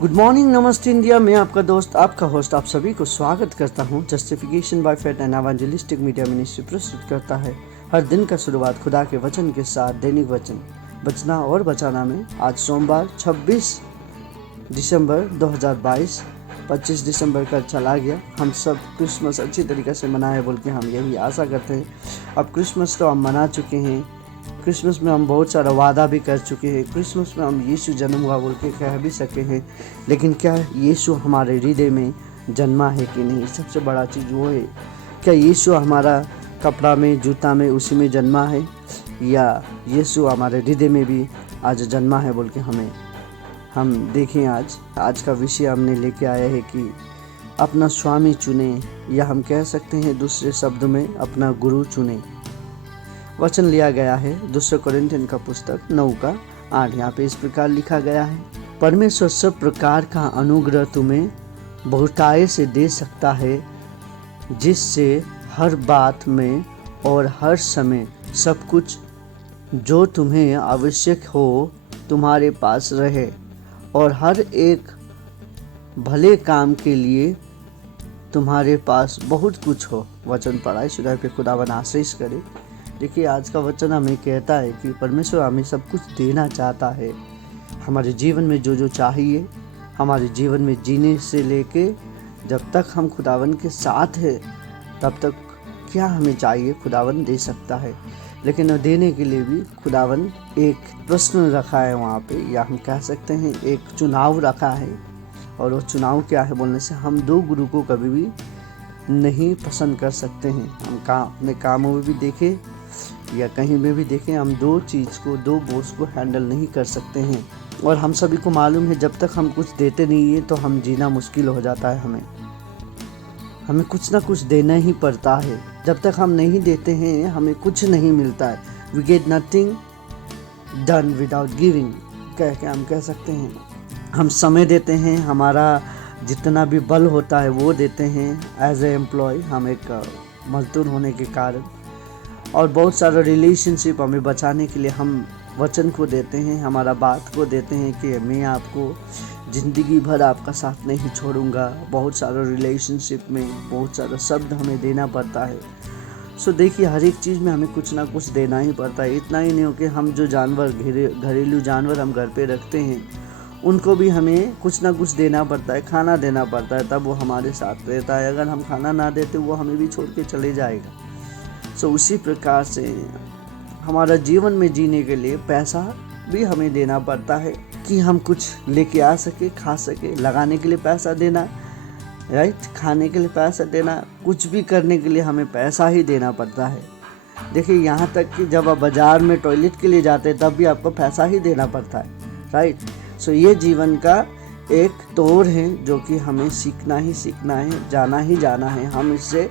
Good morning, नमस्ते India. मैं आपका दोस्त, आपका होस्ट, आप सभी को स्वागत करता हूं। Justification by faith and evangelistic media ministry प्रस्तुत करता है हर दिन का शुरुआत खुदा के वचन के साथ। दैनिक वचन बचना और बचाना में आज सोमवार 26 दिसंबर 2022, 25 दिसंबर का चला गया। हम सब क्रिसमस अच्छी तरीके से मनाए बोल के हम यही आशा करते हैं। अब क्रिसमस तो हम मना चुके हैं। क्रिसमस में हम बहुत सारा वादा भी कर चुके हैं। क्रिसमस में हम यीशु जन्म हुआ बोल के कह भी सके हैं, लेकिन क्या यीशु हमारे हृदय में जन्मा है कि नहीं? सबसे बड़ा चीज़ वो है, क्या यीशु हमारा कपड़ा में, जूता में, उसी में जन्मा है, या यीशु हमारे हृदय में भी आज जन्मा है बोल के हम देखें। आज का विषय हमने लेके आया है कि अपना स्वामी चुने, या हम कह सकते हैं दूसरे शब्द में अपना गुरु चुने। वचन लिया गया है 2 कोरिन्थियन का पुस्तक 9:8। यहाँ पे इस प्रकार लिखा गया है, परमेश्वर सब प्रकार का अनुग्रह तुम्हें बहुतायत से दे सकता है, जिससे हर बात में और हर समय सब कुछ जो तुम्हें आवश्यक हो तुम्हारे पास रहे, और हर एक भले काम के लिए तुम्हारे पास बहुत कुछ हो। वचन पढ़ाई सुधार पे खुदावन आशीष करे। देखिए, आज का वचन हमें कहता है कि परमेश्वर हमें सब कुछ देना चाहता है। हमारे जीवन में जो जो चाहिए, हमारे जीवन में जीने से लेके जब तक हम खुदावन के साथ है तब तक क्या हमें चाहिए खुदावन दे सकता है। लेकिन देने के लिए भी खुदावन एक प्रश्न रखा है वहाँ पे, या हम कह सकते हैं एक चुनाव रखा है। और वो चुनाव क्या है बोलने से, हम दो गुरु को कभी भी नहीं पसंद कर सकते हैं। हम अपने कामों में भी देखें या कहीं में भी देखें, हम दो चीज़ को, दो बोझ को हैंडल नहीं कर सकते हैं। और हम सभी को मालूम है, जब तक हम कुछ देते नहीं है तो हम जीना मुश्किल हो जाता है। हमें कुछ ना कुछ देना ही पड़ता है। जब तक हम नहीं देते हैं हमें कुछ नहीं मिलता है। We get nothing done without giving, कह के हम कह सकते हैं। हम समय देते हैं, हमारा जितना भी बल होता है वो देते हैं एज ए एम्प्लॉय, हम एक मजदूर होने के कारण। और बहुत सारा रिलेशनशिप हमें बचाने के लिए हम वचन को देते हैं, हमारा बात को देते हैं कि मैं आपको ज़िंदगी भर आपका साथ नहीं छोड़ूंगा। बहुत सारा रिलेशनशिप में बहुत सारा शब्द हमें देना पड़ता है। सो देखिए, हर एक चीज़ में हमें कुछ ना कुछ देना ही पड़ता है। इतना ही नहीं हो कि हम जो जानवर, घरेलू जानवर हम घर पे रखते हैं, उनको भी हमें कुछ ना कुछ देना पड़ता है, खाना देना पड़ता है, तब वो हमारे साथ रहता है। अगर हम खाना ना देते वो हमें भी छोड़ के चले जाएगा। सो उसी प्रकार से हमारा जीवन में जीने के लिए पैसा भी हमें देना पड़ता है कि हम कुछ लेके आ सके, खा सके। लगाने के लिए पैसा देना, राइट, खाने के लिए पैसा देना, कुछ भी करने के लिए हमें पैसा ही देना पड़ता है। देखिए, यहाँ तक कि जब आप बाज़ार में टॉयलेट के लिए जाते हैं तब भी आपको पैसा ही देना पड़ता है, राइट। सो ये जीवन का एक तौर है जो कि हमें सीखना ही है, जाना ही जाना है। हम इससे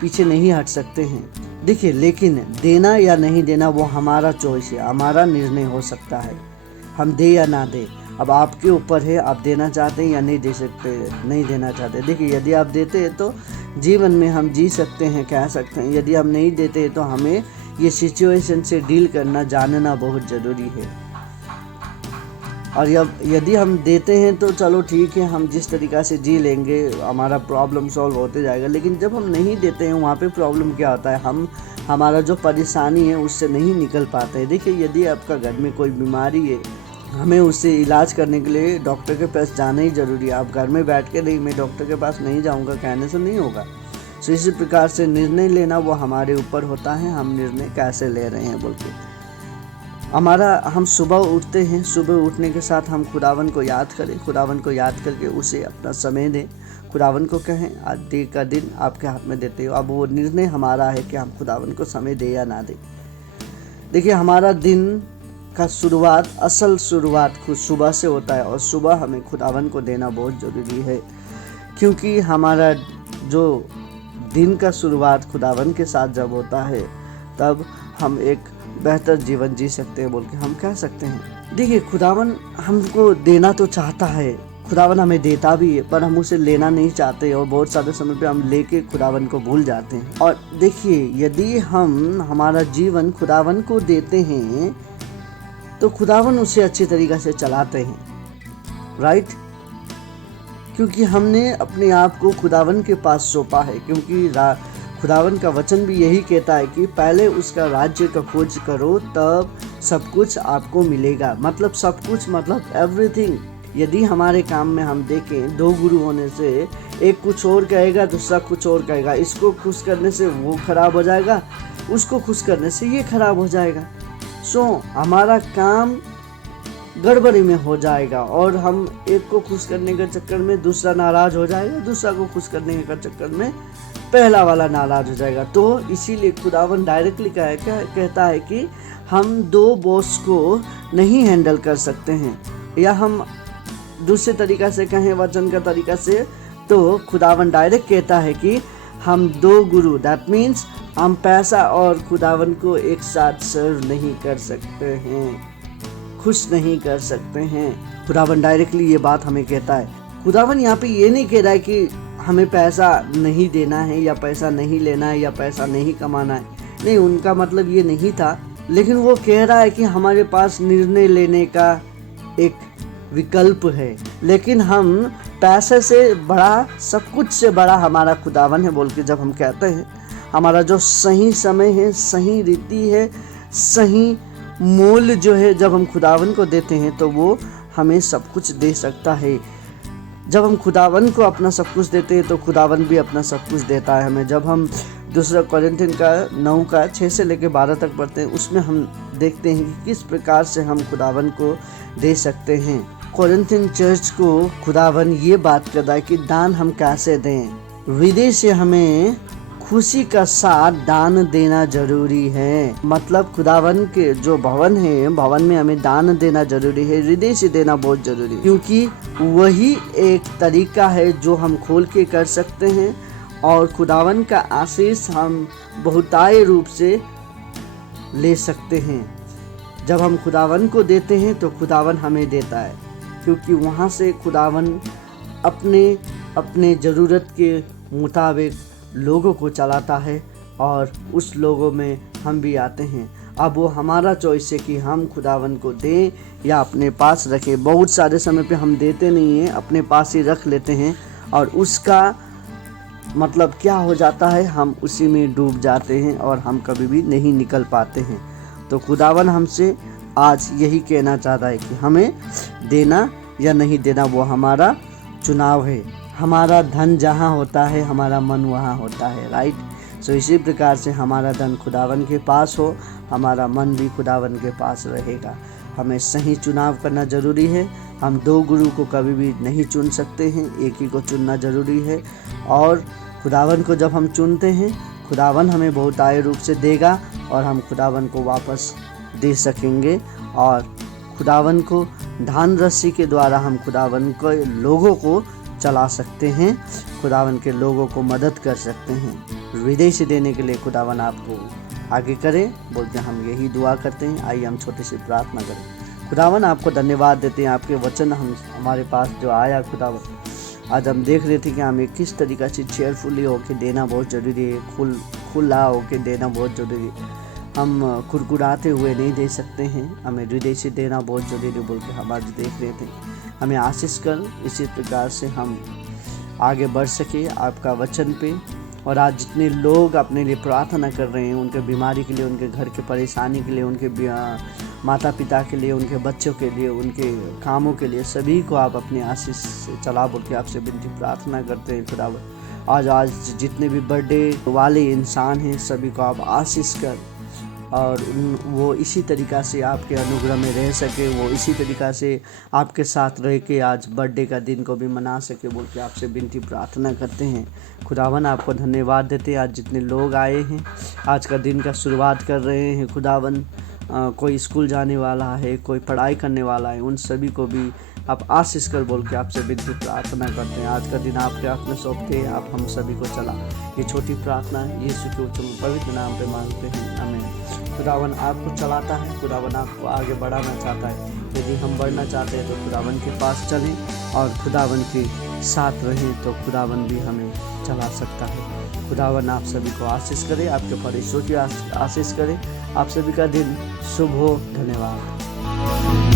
पीछे नहीं हट सकते हैं। देखिए, लेकिन देना या नहीं देना वो हमारा चॉइस है, हमारा निर्णय हो सकता है। हम दे या ना दे, अब आपके ऊपर है, आप देना चाहते हैं या नहीं दे सकते, नहीं देना चाहते। देखिए, यदि आप देते हैं तो जीवन में हम जी सकते हैं, कह सकते हैं। यदि हम नहीं देते हैं तो हमें ये सिचुएशन से डील करना जानना बहुत ज़रूरी है। और यदि हम देते हैं तो चलो ठीक है, हम जिस तरीक़ा से जी लेंगे, हमारा प्रॉब्लम सॉल्व होते जाएगा। लेकिन जब हम नहीं देते हैं, वहाँ पे प्रॉब्लम क्या होता है, हमारा जो परेशानी है उससे नहीं निकल पाते हैं। देखिए, यदि आपका घर में कोई बीमारी है, हमें उससे इलाज करने के लिए डॉक्टर के पास जाना ही ज़रूरी है। आप घर में बैठ के नहीं, मैं डॉक्टर के पास नहीं जाऊँगा कहने से नहीं होगा। सो इसी प्रकार से निर्णय लेना वो हमारे ऊपर होता है, हम निर्णय कैसे ले रहे हैं बोल के। हम सुबह उठते हैं, सुबह उठने के साथ हम खुदावन को याद करें, खुदावन को याद करके उसे अपना समय दें। खुदावन को कहें, आज का दिन आपके हाथ में देते हो। अब वो निर्णय हमारा है कि हम खुदावन को समय दें या ना दें। देखिए, हमारा दिन का शुरुआत, असल शुरुआत खुद सुबह से होता है, और सुबह हमें खुदावन को देना बहुत ज़रूरी है, क्योंकि हमारा जो दिन का शुरुआत खुदावन के साथ जब होता है तब हम एक बेहतर जीवन जी सकते हैं बोल के हम कह सकते हैं। देखिए, खुदावन हमको देना तो चाहता है, खुदावन हमें देता भी है, पर हम उसे लेना नहीं चाहते, और बहुत सारे समय पे हम लेके खुदावन को भूल जाते हैं। और देखिए, यदि हम हमारा जीवन खुदावन को देते हैं तो खुदावन उसे अच्छी तरीक़े से चलाते हैं, राइट। क्योंकि हमने अपने आप को खुदावन के पास सौंपा है। क्योंकि खुदावन का वचन भी यही कहता है कि पहले उसका राज्य का खोज करो, तब सब कुछ आपको मिलेगा। मतलब सब कुछ, मतलब एवरीथिंग। यदि हमारे काम में हम देखें, दो गुरु होने से एक कुछ और कहेगा, दूसरा कुछ और कहेगा। इसको खुश करने से वो खराब हो जाएगा, उसको खुश करने से ये खराब हो जाएगा। हमारा काम गड़बड़ी में हो जाएगा और हम एक को खुश करने के चक्कर में दूसरा नाराज हो जाएगा, दूसरा को खुश करने के चक्कर में पहला वाला नाराज हो जाएगा। तो इसीलिए खुदावन डायरेक्टली कहता है कि हम दो बॉस को नहीं हैंडल कर सकते हैं। या हम दूसरे तरीका से कहें, वचन का तरीका से, तो खुदावन डायरेक्ट कहता है कि हम दो गुरु, दैट मीन्स हम पैसा और खुदावन को एक साथ सर्व नहीं कर सकते हैं, खुश नहीं कर सकते हैं। खुदावन डायरेक्टली ये बात हमें कहता है। खुदावन यहाँ पे ये नहीं कह रहा है कि हमें पैसा नहीं देना है या पैसा नहीं लेना है या पैसा नहीं कमाना है। नहीं, उनका मतलब ये नहीं था। लेकिन वो कह रहा है कि हमारे पास निर्णय लेने का एक विकल्प है। लेकिन हम पैसे से बड़ा, सब कुछ से बड़ा हमारा खुदावन है बोल के जब हम कहते हैं, हमारा जो सही समय है, सही रीति है, सही मोल जो है, जब हम खुदावन को देते हैं तो वो हमें सब कुछ दे सकता है। जब हम खुदावन को अपना सब कुछ देते हैं तो खुदावन भी अपना सब कुछ देता है हमें। जब हम दूसरा कोरिन्थियन का 9 का 6 से लेकर 12 तक पढ़ते हैं, उसमें हम देखते हैं कि किस प्रकार से हम खुदावन को दे सकते हैं। कोरिन्थियन चर्च को खुदावन ये बात करता है कि दान हम कैसे दें। हृदय से हमें खुशी का साथ दान देना जरूरी है। मतलब खुदावन के जो भवन है, भवन में हमें दान देना जरूरी है, हृदय से देना बहुत जरूरी है। क्योंकि वही एक तरीका है जो हम खोल के कर सकते हैं और खुदावन का आशीष हम बहुतायत रूप से ले सकते हैं। जब हम खुदावन को देते हैं तो खुदावन हमें देता है, क्योंकि वहाँ से खुदावन अपने ज़रूरत के मुताबिक लोगों को चलाता है और उस लोगों में हम भी आते हैं। अब वो हमारा चॉइस है कि हम खुदावन को दें या अपने पास रखें। बहुत सारे समय पे हम देते नहीं हैं, अपने पास ही रख लेते हैं और उसका मतलब क्या हो जाता है, हम उसी में डूब जाते हैं और हम कभी भी नहीं निकल पाते हैं। तो खुदावन हमसे आज यही कहना चाहता है कि हमें देना या नहीं देना वो हमारा चुनाव है। हमारा धन जहाँ होता है, हमारा मन वहाँ होता है, राइट। सो इसी प्रकार से हमारा धन खुदावन के पास हो, हमारा मन भी खुदावन के पास रहेगा। हमें सही चुनाव करना ज़रूरी है। हम दो गुरु को कभी भी नहीं चुन सकते हैं, एक ही को चुनना ज़रूरी है। और खुदावन को जब हम चुनते हैं, खुदावन हमें बहुतायत रूप से देगा और हम खुदावन को वापस दे सकेंगे। और खुदावन को दान रस्सी के द्वारा हम खुदावन को लोगों को चला सकते हैं, खुदावन के लोगों को मदद कर सकते हैं। हृदय से देने के लिए खुदावन आपको आगे करें बोलते हम यही दुआ करते हैं। आइए हम छोटी सी प्रार्थना करें। खुदावन आपको धन्यवाद देते हैं, आपके वचन हमारे पास जो आया खुदावन, आज हम देख रहे थे कि हमें किस तरीक़ा से चेयरफुली होके देना बहुत ज़रूरी है, खुला होके देना बहुत ज़रूरी है। हम कुरकुराते हुए नहीं दे सकते हैं, हमें हृदय से देना बहुत ज़रूरी बोल के हम आज देख रहे थे। हमें आशीष कर इसी प्रकार से हम आगे बढ़ सके आपका वचन पे। और आज जितने लोग अपने लिए प्रार्थना कर रहे हैं, उनके बीमारी के लिए, उनके घर के परेशानी के लिए, उनके माता पिता के लिए, उनके बच्चों के लिए, उनके कामों के लिए, सभी को आप अपने आशीष से चला बोल के आपसे विनती प्रार्थना करते हैं खुदावन। आज जितने भी बर्थडे वाले इंसान हैं, सभी को आप आशीष कर और वो इसी तरीक़ा से आपके अनुग्रह में रह सके, वो इसी तरीक़ा से आपके साथ रह के आज बर्थडे का दिन को भी मना सके बोल के आपसे विनती प्रार्थना करते हैं। खुदावन आपको धन्यवाद देते हैं। आज जितने लोग आए हैं, आज का दिन का शुरुआत कर रहे हैं खुदावन, कोई स्कूल जाने वाला है, कोई पढ़ाई करने वाला है, उन सभी को भी आप आशीष कर बोल के आपसे विनती प्रार्थना करते हैं। आज का दिन आपके हाथ में सौंपते हैं, आप हम सभी को चला। ये छोटी प्रार्थना यीशु के उत्तम पवित्र नाम पे मांगते हैं, आमीन। खुदावन आपको चलाता है, खुदावन आपको आगे बढ़ाना चाहता है। यदि हम बढ़ना चाहते हैं तो खुदावन के पास चलें और खुदावन के साथ रहें तो खुदावन भी हमें चला सकता है। खुदावन आप सभी को आशीष करे, आपके परमेश्वर की आशीष करे। आप सभी का दिन शुभ हो। धन्यवाद।